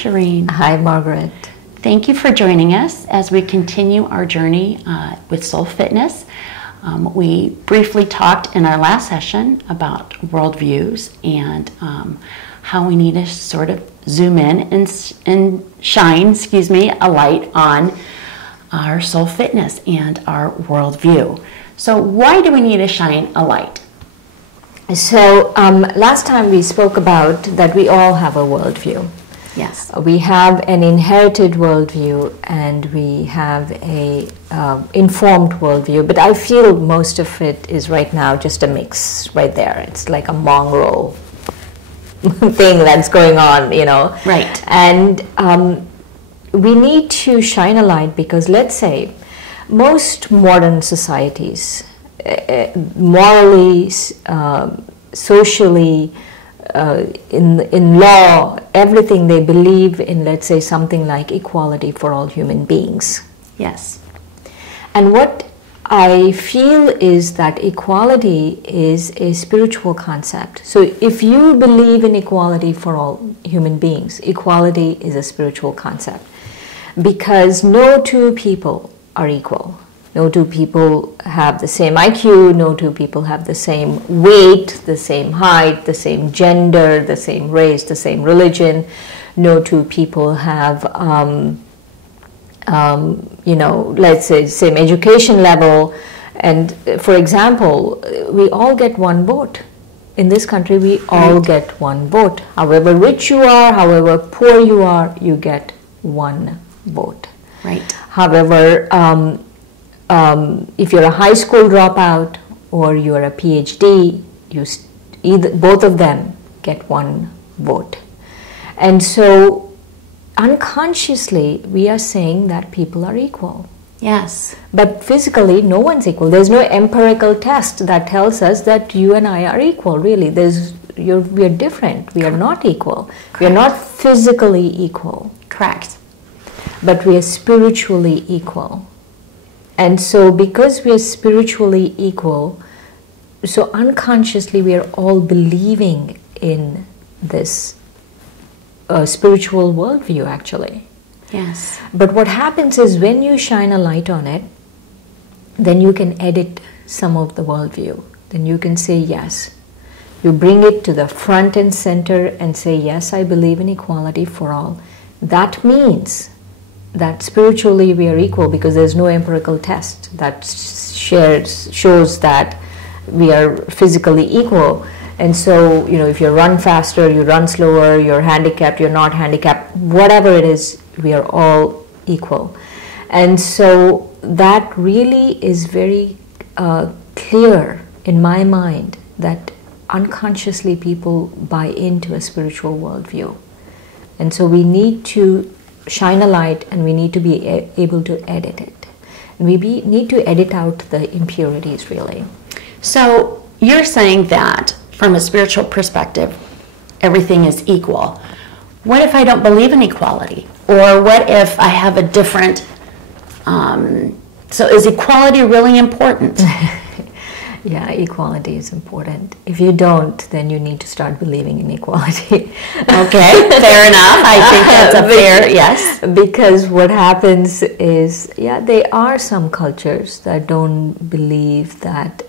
Shireen. Hi, Margaret. Thank you for joining us as we continue our journey with Soul Fitness. We briefly talked in our last session about worldviews and how we need to sort of zoom in and shine, a light on our soul fitness and our worldview. So why do we need to shine a light? So last time we spoke about that we all have a worldview. Yes. We have an inherited worldview and we have a informed worldview, but I feel most of it is right now just a mix right there. It's like a mongrel thing that's going on, Right. And we need to shine a light because, let's say, most modern societies, morally, socially, in law, everything, they believe in, let's say, something like equality for all human beings. Yes. And what I feel is that equality is a spiritual concept. So if you believe in equality for all human beings, equality is a spiritual concept. Because no two people are equal. No two people have the same IQ, no two people have the same weight, the same height, the same gender, the same race, the same religion. No two people have, let's say, same education level. And for example, we all get one vote. In this country, we all get one vote. However rich you are, however poor you are, you get one vote. Right. However, if you're a high school dropout or you're a PhD, both of them get one vote. And so unconsciously, we are saying that people are equal. Yes. But physically, no one's equal. There's no empirical test that tells us that you and I are equal, really. We are different. We are not equal. Correct. We are not physically equal. Correct. But we are spiritually equal. And so because we are spiritually equal, so unconsciously we are all believing in this spiritual worldview, actually. Yes. But what happens is when you shine a light on it, then you can edit some of the worldview. Then you can say yes. You bring it to the front and center and say, yes, I believe in equality for all. That means that spiritually we are equal because there's no empirical test that shows that we are physically equal. And so, if you run faster, you run slower, you're handicapped, you're not handicapped, whatever it is, we are all equal. And so that really is very clear in my mind that unconsciously people buy into a spiritual worldview. And so we need to shine a light and we need to be able to edit it. And we need to edit out the impurities, really. So you're saying that from a spiritual perspective, everything is equal. What if I don't believe in equality? Or what if I have a different, so is equality really important? Yeah, equality is important. If you don't, then you need to start believing in equality. Okay, fair enough. I think that's a fair, yes. Because what happens is, there are some cultures that don't believe that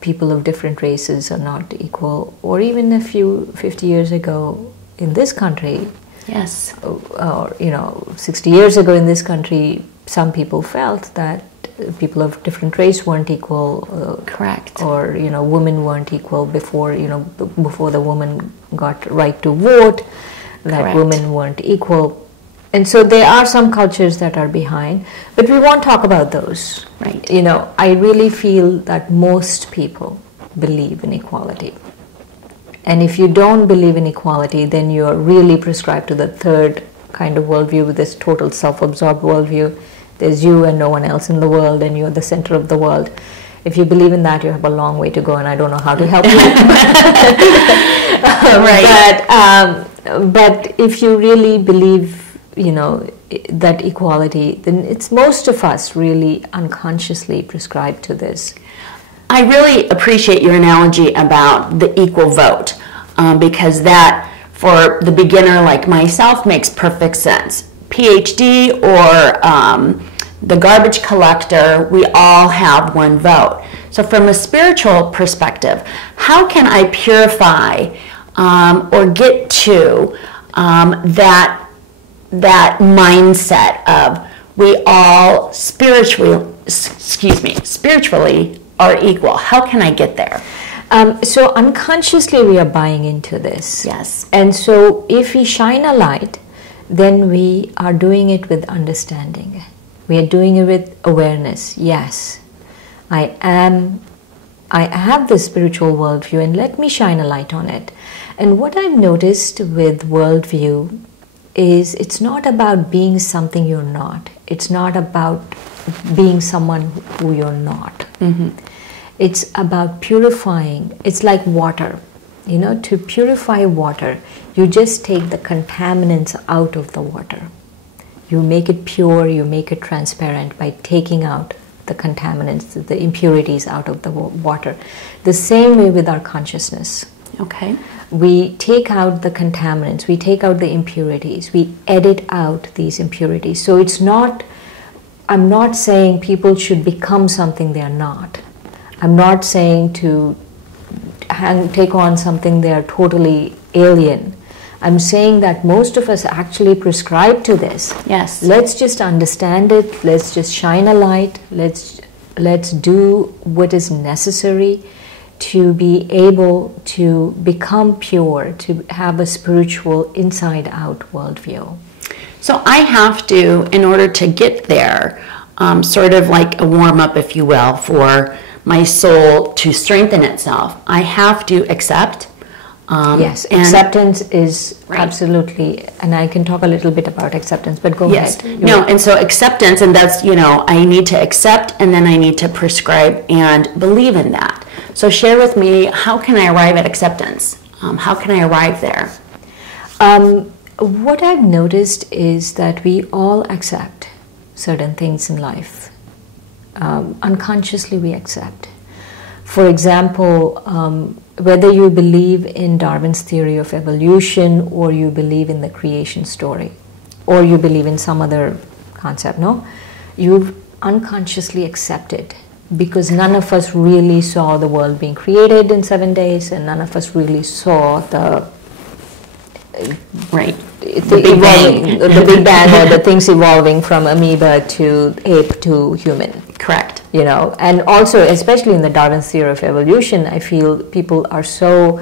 people of different races are not equal. Or even 50 years ago in this country, yes, or 60 years ago in this country, some people felt that people of different race weren't equal. Correct. Or women weren't equal before before the woman got right to vote. That Correct. Women weren't equal, and so there are some cultures that are behind. But we won't talk about those. Right. I really feel that most people believe in equality. And if you don't believe in equality, then you're really prescribed to the third kind of worldview, with this total self-absorbed worldview. There's you and no one else in the world, and you're the center of the world. If you believe in that, you have a long way to go, and I don't know how to help you. Right. But if you really believe, that equality, then it's most of us really unconsciously prescribed to this. I really appreciate your analogy about the equal vote, because that, for the beginner like myself makes perfect sense. PhD or the garbage collector, we all have one vote. So from a spiritual perspective, how can I purify or get to that mindset of we all spiritually are equal? How can I get there? So unconsciously we are buying into this. Yes. And so if we shine a light, then we are doing it with understanding. We are doing it with awareness. Yes, I have this spiritual worldview, and let me shine a light on it. And what I've noticed with worldview is it's not about being something you're not. It's not about being someone who you're not. Mm-hmm. It's about purifying. It's like water. You know, to purify water, you just take the contaminants out of the water. You make it pure, you make it transparent by taking out the contaminants, the impurities out of the water. The same way with our consciousness. Okay. We take out the contaminants, we take out the impurities, we edit out these impurities. So it's not, I'm not saying people should become something they are not. I'm not saying to take on something they are totally alien. I'm saying that most of us actually prescribe to this. Yes. Let's just understand it. Let's just shine a light. Let's do what is necessary to be able to become pure, to have a spiritual inside-out worldview. So I have to, in order to get there, sort of like a warm-up, if you will, for my soul to strengthen itself, I have to accept. Yes, acceptance is absolutely, and I can talk a little bit about acceptance, but go ahead. No, and so acceptance, and that's, I need to accept, and then I need to prescribe and believe in that. So share with me, how can I arrive at acceptance? How can I arrive there? What I've noticed is that we all accept certain things in life. Unconsciously we accept. For example, whether you believe in Darwin's theory of evolution, or you believe in the creation story, or you believe in some other concept, you've unconsciously accepted, because none of us really saw the world being created in 7 days, and none of us really saw the Big Bang. The Big Bang, or the things evolving from amoeba to ape to human. Correct. And also, especially in the Darwin's theory of evolution, I feel people are so,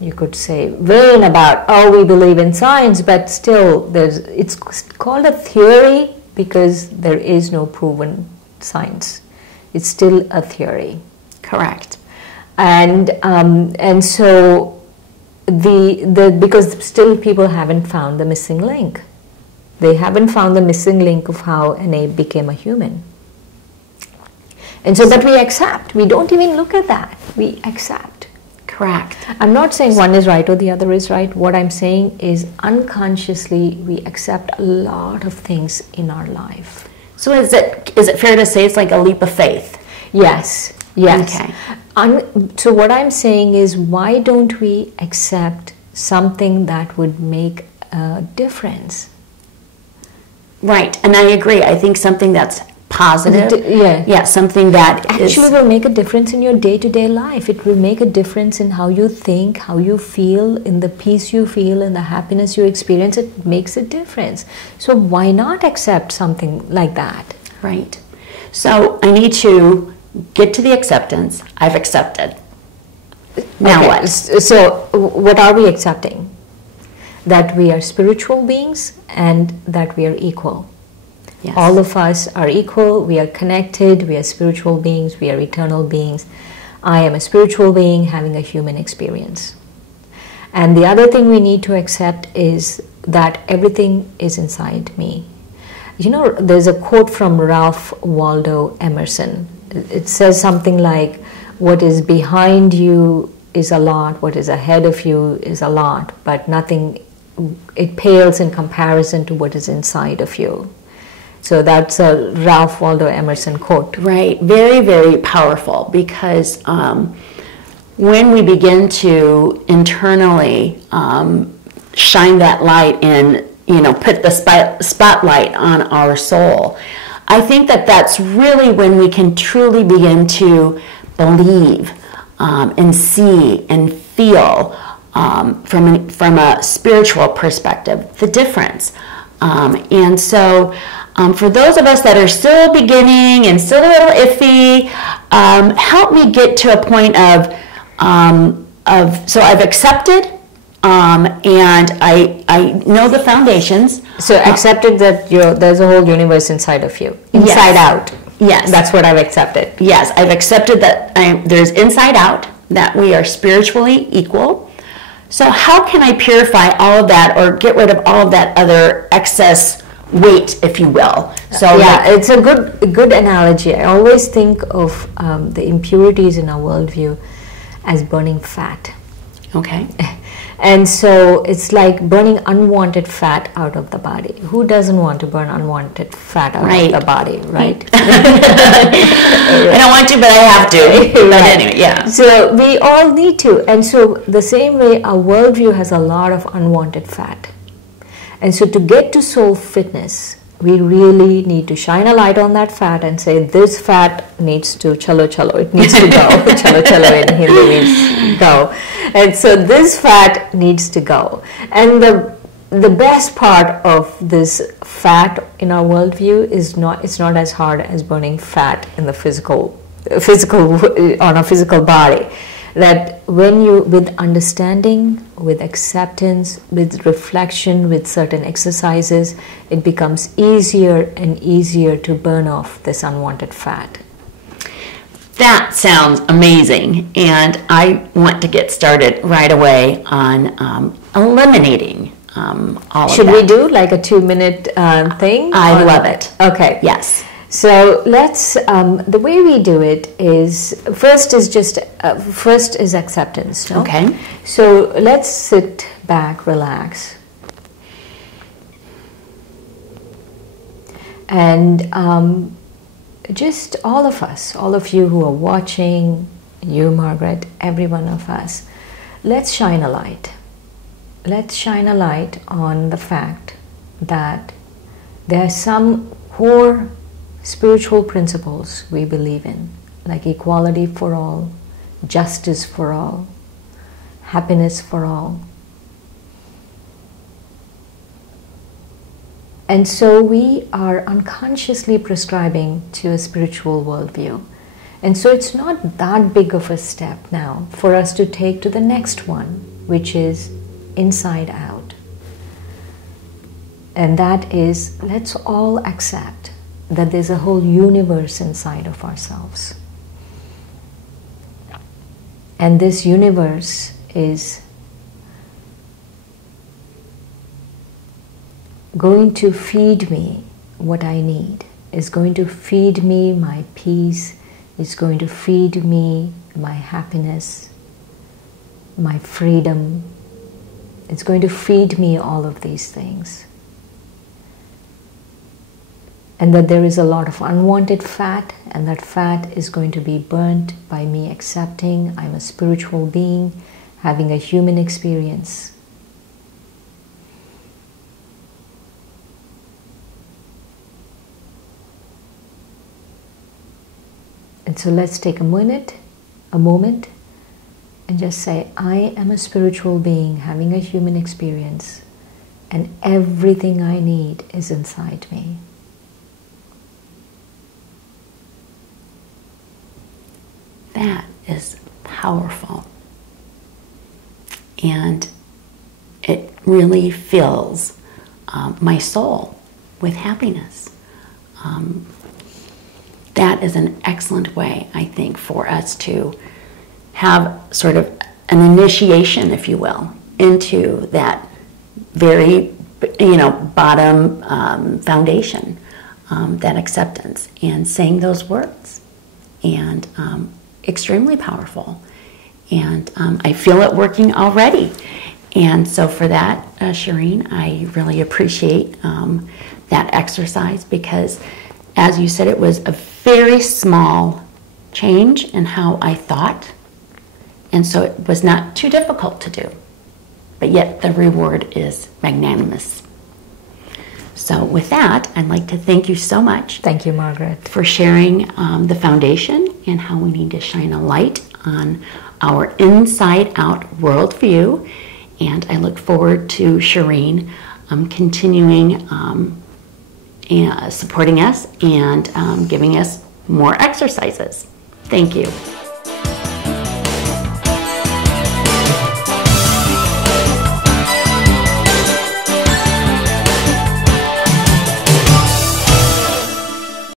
you could say, vain about, we believe in science, but still, it's called a theory because there is no proven science. It's still a theory. Correct. And so, because still people haven't found the missing link. They haven't found the missing link of how an ape became a human. And so, but we accept. We don't even look at that. We accept. Correct. I'm not saying one is right or the other is right. What I'm saying is unconsciously we accept a lot of things in our life. So is it fair to say it's like a leap of faith? Yes. Yes. Okay. So what I'm saying is, why don't we accept something that would make a difference? Right, and I agree. I think something that's positive, something that actually will make a difference in your day-to-day life. It will make a difference in how you think, how you feel, in the peace you feel, in the happiness you experience. It makes a difference. So why not accept something like that? Right. So I need to get to the acceptance. I've accepted. Now what? So what are we accepting? That we are spiritual beings and that we are equal. Yes. All of us are equal, we are connected, we are spiritual beings, we are eternal beings. I am a spiritual being having a human experience. And the other thing we need to accept is that everything is inside me. There's a quote from Ralph Waldo Emerson. It says something like, what is behind you is a lot, what is ahead of you is a lot, but nothing, it pales in comparison to what is inside of you. So that's a Ralph Waldo Emerson quote. Right, very, very powerful, because when we begin to internally shine that light and, put the spotlight on our soul, I think that that's really when we can truly begin to believe and see and feel from a spiritual perspective the difference. And so for those of us that are still beginning and still a little iffy, help me get to a point of so I've accepted, and I know the foundations. So accepted that there's a whole universe inside of you, inside Yes. out. Yes. That's what I've accepted. Yes, I've accepted that there's inside out, that we are spiritually equal. So how can I purify all of that or get rid of all of that other excess weight, if you will? So yeah, it's a good analogy. I always think of the impurities in our worldview as burning fat. Okay. And so it's like burning unwanted fat out of the body. Who doesn't want to burn unwanted fat out Right. of the body, right? I don't want to, but I have to. But Right. anyway, yeah. So we all need to. And so the same way our worldview has a lot of unwanted fat. And so to get to soul fitness, we really need to shine a light on that fat and say, this fat needs to chalo chalo, it needs to go. Chalo chalo in Hindi means go. And so this fat needs to go. And the best part of this fat in our worldview is it's not as hard as burning fat in the physical on a physical body. That when you, with understanding, with acceptance, with reflection, with certain exercises, it becomes easier and easier to burn off this unwanted fat. That sounds amazing, and I want to get started right away on eliminating all of that. Should we do like a 2-minute thing? I love it. Okay. Yes. So let's, the way we do it is, first is acceptance, no? Okay. So let's sit back, relax. And just all of us, all of you who are watching, you, Margaret, every one of us, let's shine a light. Let's shine a light on the fact that there are some core spiritual principles we believe in, like equality for all, justice for all, happiness for all. And so we are unconsciously prescribing to a spiritual worldview. And so it's not that big of a step now for us to take to the next one, which is inside out. And that is, let's all accept that there's a whole universe inside of ourselves. And this universe is going to feed me what I need, is going to feed me my peace, is going to feed me my happiness, my freedom. It's going to feed me all of these things. And that there is a lot of unwanted fat, and that fat is going to be burnt by me accepting I'm a spiritual being having a human experience. And so let's take a moment, and just say, I am a spiritual being having a human experience, and everything I need is inside me. That is powerful. And it really fills my soul with happiness. That is an excellent way, I think, for us to have sort of an initiation, if you will, into that very, bottom foundation, that acceptance, and saying those words. And extremely powerful. And I feel it working already. And so for that, Shireen, I really appreciate that exercise, because as you said, it was a very small change in how I thought, And so it was not too difficult to do, but yet the reward is magnanimous. So with that, I'd like to thank you so much. Thank you, Margaret. For sharing the foundation and how we need to shine a light on our inside-out worldview. And I look forward to Shireen continuing supporting us and giving us more exercises. Thank you.